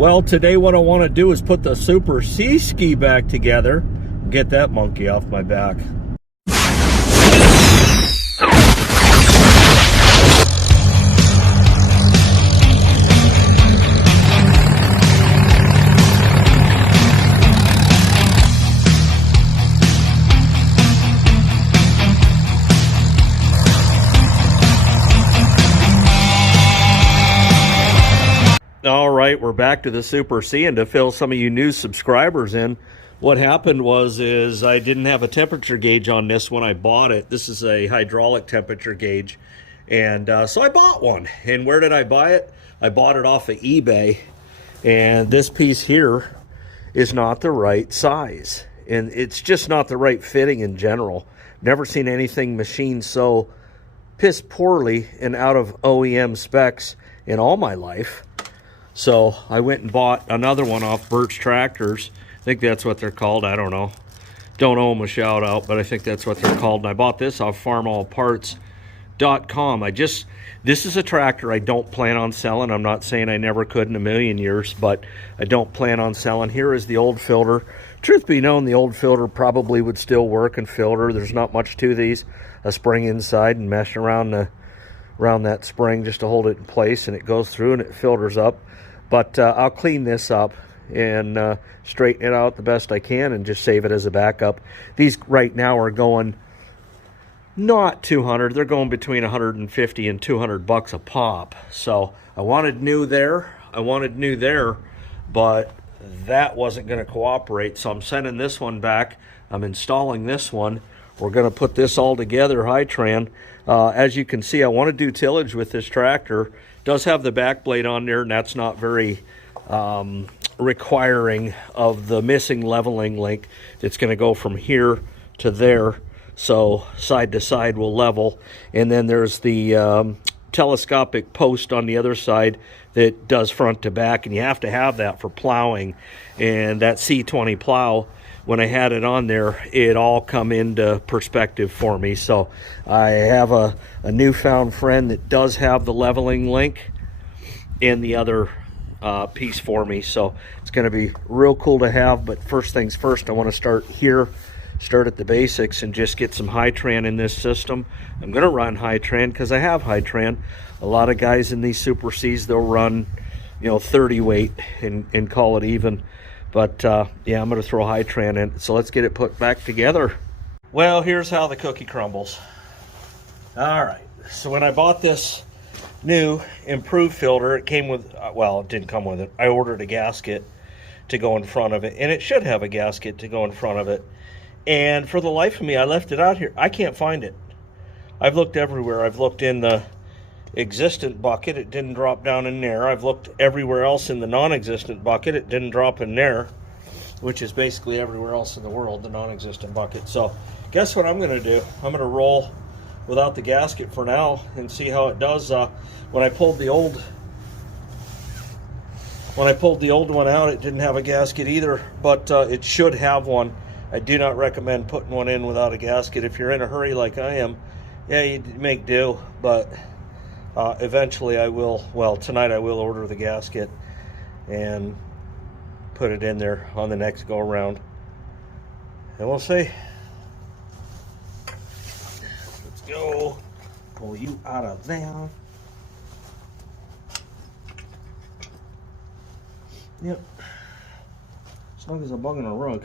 Well, today what I want to do is put the Super C ski back together, get that monkey off my back. All right, we're back to the Super C, and to fill some of you new subscribers in, what happened is I didn't have a temperature gauge on this when I bought it. This is a hydraulic temperature gauge, and so I bought one. And where did I buy it? I bought it off of eBay, and this piece here is not the right size, and it's just not the right fitting in general. Never seen anything machined so piss poorly and out of OEM specs in all my life. So I went and bought another one off Birch Tractors. I think that's what they're called. I don't know. Don't owe them a shout out, but I think that's what they're called. And I bought this off farmallparts.com. This is a tractor I don't plan on selling. I'm not saying I never could in a million years, but I don't plan on selling. Here is the old filter. Truth be known, the old filter probably would still work and filter. There's not much to these. A spring inside and mesh around that spring just to hold it in place, and it goes through and it filters up. But I'll clean this up and straighten it out the best I can and just save it as a backup. These right now are going not 200. They're going between 150 and 200 bucks a pop. So I wanted new there. But that wasn't going to cooperate. So I'm sending this one back. I'm installing this one. We're going to put this all together, Hi-Tran. As you can see, I want to do tillage with this tractor. It does have the back blade on there, and that's not very requiring of the missing leveling link. It's going to go from here to there, so side to side will level. And then there's the telescopic post on the other side that does front to back, and you have to have that for plowing. And that C20 plow, when I had it on there, it all come into perspective for me. So I have a newfound friend that does have the leveling link in the other piece for me. So it's going to be real cool to have. But first things first, I want to start here, start at the basics, and just get some Hi-Tran in this system. I'm going to run Hi-Tran because I have Hi-Tran. A lot of guys in these Super Cs, they'll run 30 weight and call it even. But yeah, I'm going to throw Hi-Tran in. So let's get it put back together. Well, here's how the cookie crumbles. All right. So when I bought this new improved filter, it came with, well, it didn't come with it. I ordered a gasket to go in front of it, and it should have a gasket to go in front of it. And for the life of me, I left it out here. I can't find it. I've looked everywhere. I've looked in the existent bucket, it didn't drop down in there. I've looked everywhere else in the non-existent bucket, it didn't drop in there, which is basically everywhere else in the world, the non-existent bucket. So guess what I'm going to do? I'm going to roll without the gasket for now and see how it does. When I pulled the old one out, it didn't have a gasket either, but it should have one. I do not recommend putting one in without a gasket. If you're in a hurry like I am, yeah, you make do, but eventually I will, well, tonight I will order the gasket and put it in there on the next go around, and we'll see. Let's go. Pull you out of there. Yep. As long as a bug in a rug.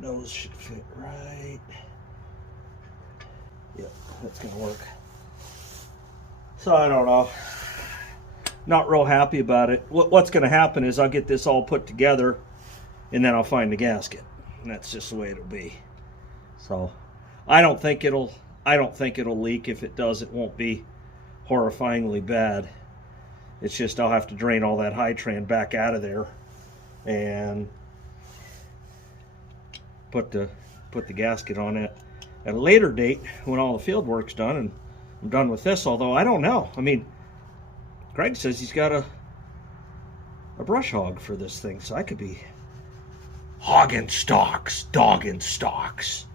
Nose should fit right. Yep, that's gonna work. So I don't know. Not real happy about it. What's gonna happen is I'll get this all put together and then I'll find the gasket. And that's just the way it'll be. So I don't think it'll leak. If it does, it won't be horrifyingly bad. It's just I'll have to drain all that Hi-Tran back out of there and put the gasket on it at a later date when all the field work's done and I'm done with this. Although I don't know. I mean, Greg says he's got a brush hog for this thing, so I could be hogging stalks, dogging stalks.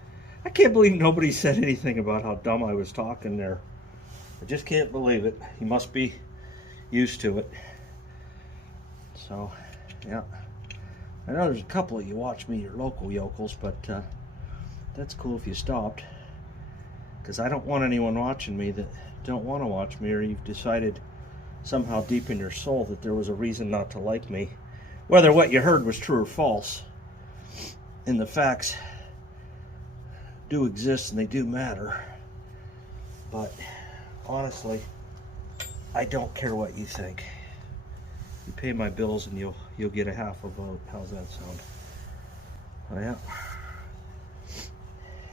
I can't believe nobody said anything about how dumb I was talking there. I just can't believe it. You must be used to it. So, yeah. I know there's a couple of you watch me, your local yokels, but that's cool if you stopped. Because I don't want anyone watching me that don't want to watch me, or you've decided somehow deep in your soul that there was a reason not to like me. Whether what you heard was true or false. And the facts do exist and they do matter. But honestly, I don't care what you think. You pay my bills and you'll get a half a vote. How's that sound? Oh, yeah.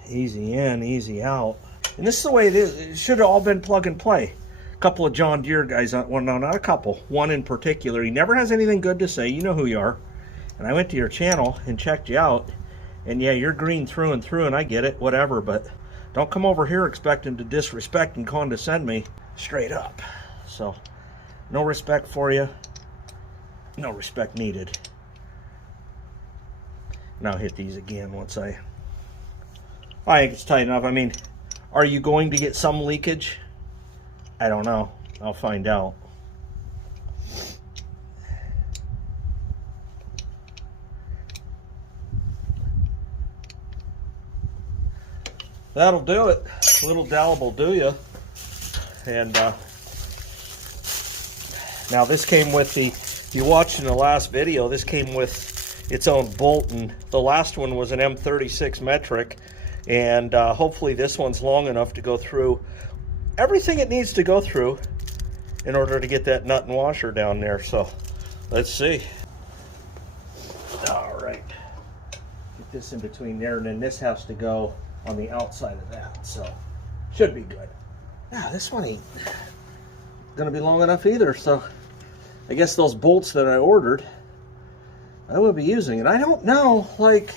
Easy in, easy out. And this is the way it is. It should have all been plug and play. A couple of John Deere guys, well, no, not a couple. One in particular. He never has anything good to say. You know who you are. And I went to your channel and checked you out. And yeah, you're green through and through, and I get it, whatever. But don't come over here expecting to disrespect and condescend me straight up. So, no respect for you. No respect needed. And I'll hit these again once I think it's tight enough. I mean, are you going to get some leakage? I don't know. I'll find out. That'll do it. A little dallop will do you. And now this came with the, you watched in the last video, this came with its own bolt, and the last one was an M36 metric, and hopefully this one's long enough to go through everything it needs to go through in order to get that nut and washer down there. So let's see. All right, get this in between there, and then this has to go on the outside of that, so should be good. Yeah, this one ain't gonna be long enough either, so I guess those bolts that I ordered, I will be using. And I don't know, like,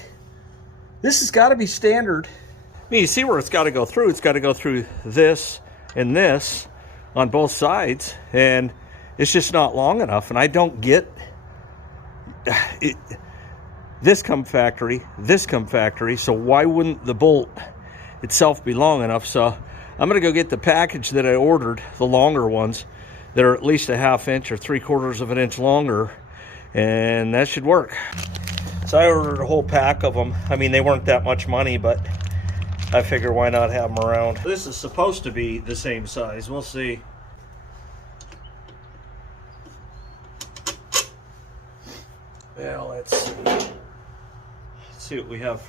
this has got to be standard. I mean, you see where it's got to go through. It's got to go through this and this on both sides, and it's just not long enough. And I don't get it. This come factory, so why wouldn't the bolt itself be long enough? So I'm going to go get the package that I ordered, the longer ones, that are at least a ½ inch or 3/4 of an inch longer, and that should work. So I ordered a whole pack of them. I mean, they weren't that much money, but I figure why not have them around. This is supposed to be the same size. We'll see. Well, let's see. Let's see what we have.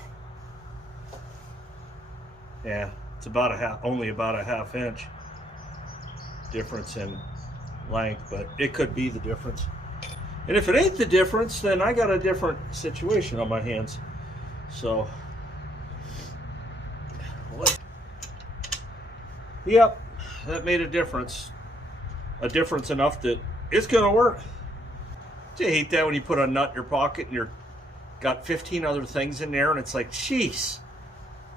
Yeah, it's about only about a ½ inch difference in length, but it could be the difference. And if it ain't the difference, then I got a different situation on my hands. So, yep, that made a difference. A difference enough that it's gonna work. Do you hate that when you put a nut in your pocket and you're got 15 other things in there, and it's like, jeez,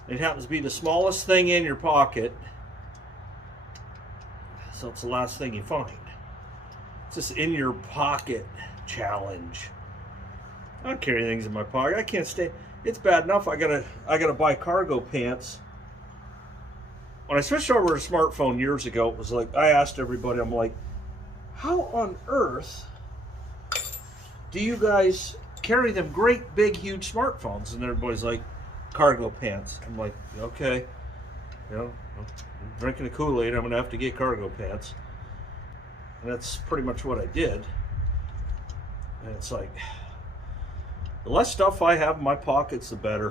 it happens to be the smallest thing in your pocket, so it's the last thing you find. It's just in your pocket challenge. I don't carry things in my pocket. I can't stay. It's bad enough I gotta buy cargo pants. When I switched over to a smartphone years ago, it was like, I asked everybody, I'm like, how on earth do you guys carry them great big huge smartphones? And everybody's like, cargo pants. I'm like, okay, you know, I'm drinking a Kool-Aid, I'm gonna have to get cargo pants. And that's pretty much what I did. And it's like, the less stuff I have in my pockets, the better.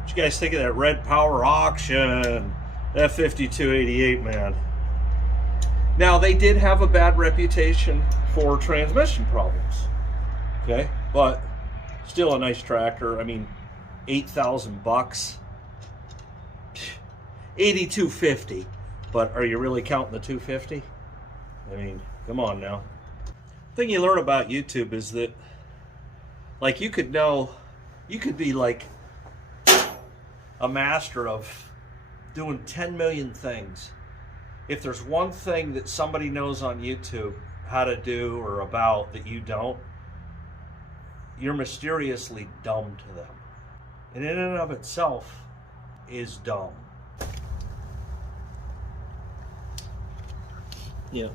What you guys think of that Red Power auction? That 5288, man. Now, they did have a bad reputation for transmission problems. Okay, but still a nice tractor. I mean, 8,000 bucks. 8,250. But are you really counting the 250? I mean, come on now. The thing you learn about YouTube is that, like, you could be like a master of doing 10 million things. If there's one thing that somebody knows on YouTube how to do or about that you don't, you're mysteriously dumb to them. And in and of itself is dumb. Yeah.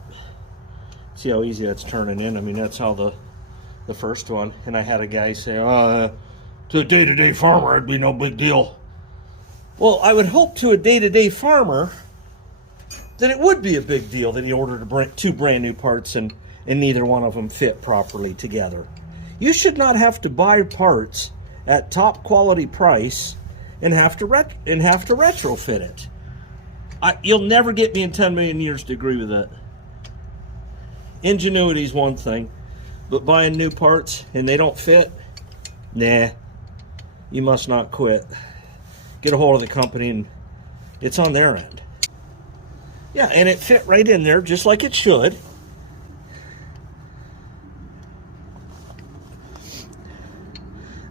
See how easy that's turning in? I mean, that's how the first one. And I had a guy say, to a day-to-day farmer, it'd be no big deal. Well, I would hope to a day-to-day farmer that it would be a big deal that he ordered two brand new parts and neither one of them fit properly together. You should not have to buy parts at top quality price and have to retrofit it. You'll never get me in 10 million years to agree with that. Ingenuity is one thing, but buying new parts and they don't fit, nah, you must not quit. Get a hold of the company and it's on their end. Yeah, and it fit right in there just like it should.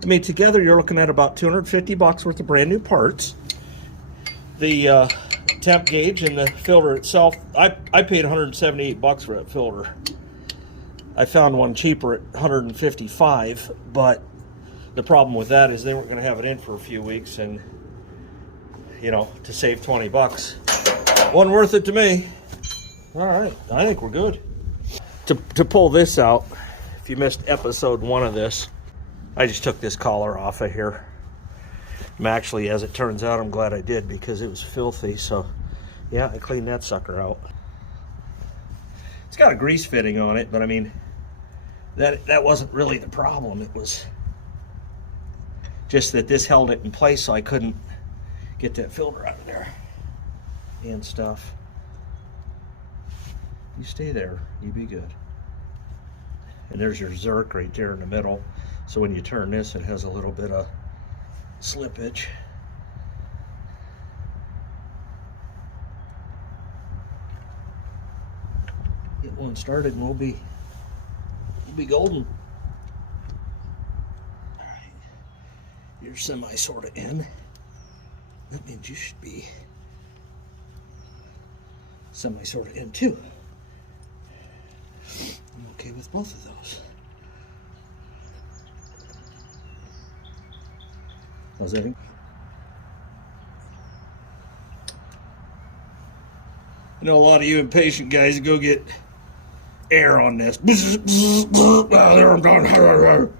I mean, together you're looking at about $250 worth of brand new parts. The temp gauge and the filter itself, I paid $178 for that filter. I found one cheaper at $155, but the problem with that is they weren't going to have it in for a few weeks, and you know, to save 20 bucks wasn't worth it to me. All right, I think we're good. To pull this out, if you missed episode 1 of this, I just took this collar off of here. Actually, as it turns out, I'm glad I did because it was filthy. So yeah, I cleaned that sucker out. It's got a grease fitting on it, but I mean, that wasn't really the problem. It was just that this held it in place so I couldn't get that filter out of there and stuff. You stay there, you be good. And there's your Zerk right there in the middle. So when you turn this, it has a little bit of slippage. Get one started and we'll be golden. All right, you're semi sort of in. That means you should be semi sort of in too. I'm okay with both of those. How's that? I know a lot of you impatient guys go get air on this. There, I'm done.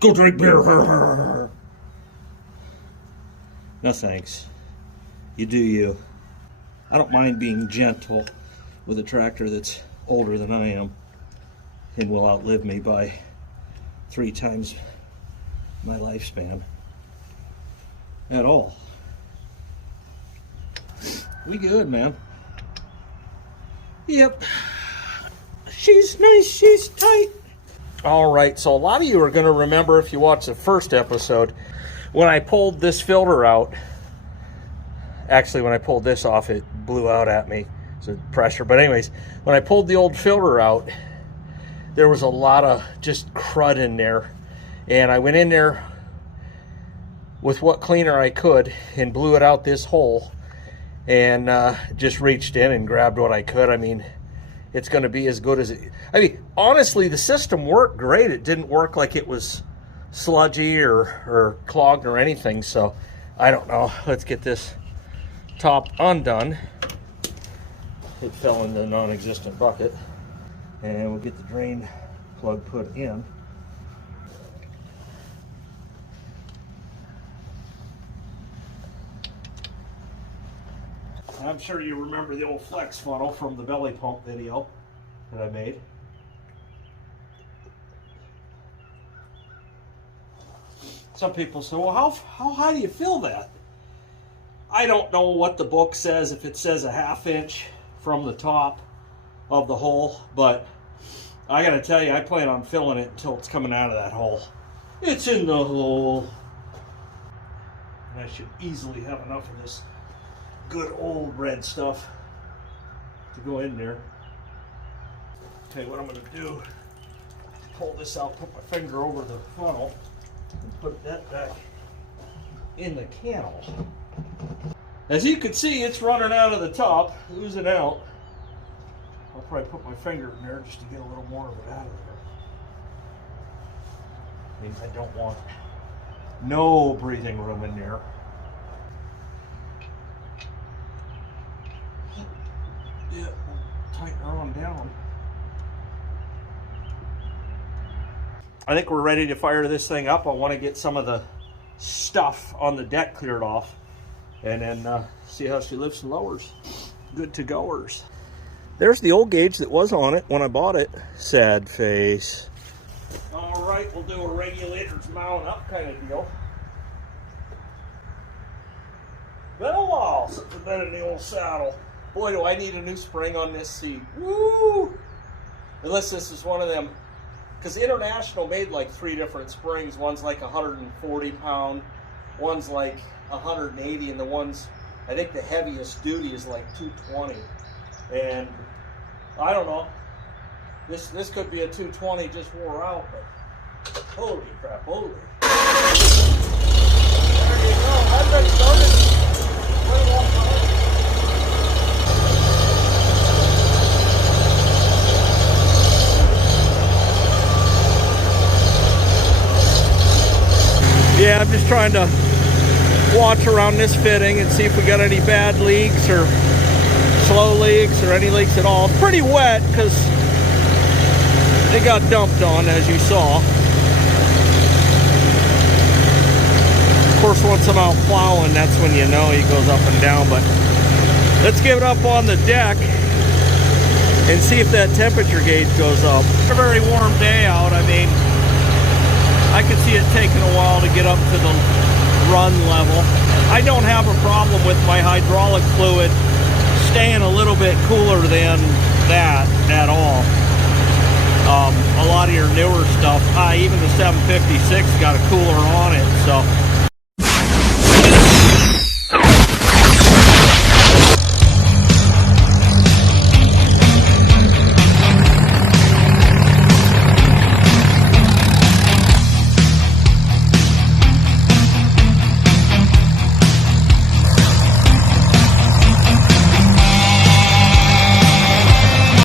Go drink beer. No thanks. You do you. I don't mind being gentle with a tractor that's older than I am and will outlive me by 3 times my lifespan. At all. We good, man. Yep. She's nice, she's tight. All right, so a lot of you are going to remember, if you watched the first episode, when I pulled this filter out. Actually, when I pulled this off, it blew out at me. So pressure. But anyways, when I pulled the old filter out, there was a lot of just crud in there. And I went in there with what cleaner I could and blew it out this hole, and just reached in and grabbed what I could. I mean, it's going to be as good as it. I mean, honestly, the system worked great. It didn't work like it was sludgy or clogged or anything. So I don't know. Let's get this top undone. It fell in the non-existent bucket, and we'll get the drain plug put in. I'm sure you remember the old flex funnel from the belly pump video that I made. Some people say, well, how high do you fill that? I don't know what the book says, if it says a 1/2 inch from the top of the hole, but I gotta tell you, I plan on filling it until it's coming out of that hole. It's in the hole. And I should easily have enough of this good old red stuff to go in there. Okay, what I'm going to do, pull this out, put my finger over the funnel, and put that back in the cannel. As you can see, it's running out of the top, oozing out. I'll probably put my finger in there just to get a little more of it out of there. I mean, I don't want no breathing room in there. Yeah, tighten her on down. I think we're ready to fire this thing up. I want to get some of the stuff on the deck cleared off, and then see how she lifts and lowers. Good to goers. There's the old gauge that was on it when I bought it. Sad face. All right, we'll do a regulator's mount up kind of deal. Been a while since I've been in the old saddle. Boy, do I need a new spring on this seat. Woo! Unless this is one of them, because International made like 3 different springs. One's like 140 pound, one's like 180, and the ones, I think the heaviest duty is like 220. And I don't know, this could be a 220 just wore out, but holy crap, holy. There you go, I've been started. Yeah, I'm just trying to watch around this fitting and see if we got any bad leaks or slow leaks or any leaks at all. It's pretty wet because it got dumped on, as you saw. Of course, once I'm out plowing, that's when you know he goes up and down. But let's give it up on the deck and see if that temperature gauge goes up. It's a very warm day out. I mean, I could see it taking a while to get up to the run level. I don't have a problem with my hydraulic fluid staying a little bit cooler than that at all. A lot of your newer stuff, even the 756 got a cooler on it, so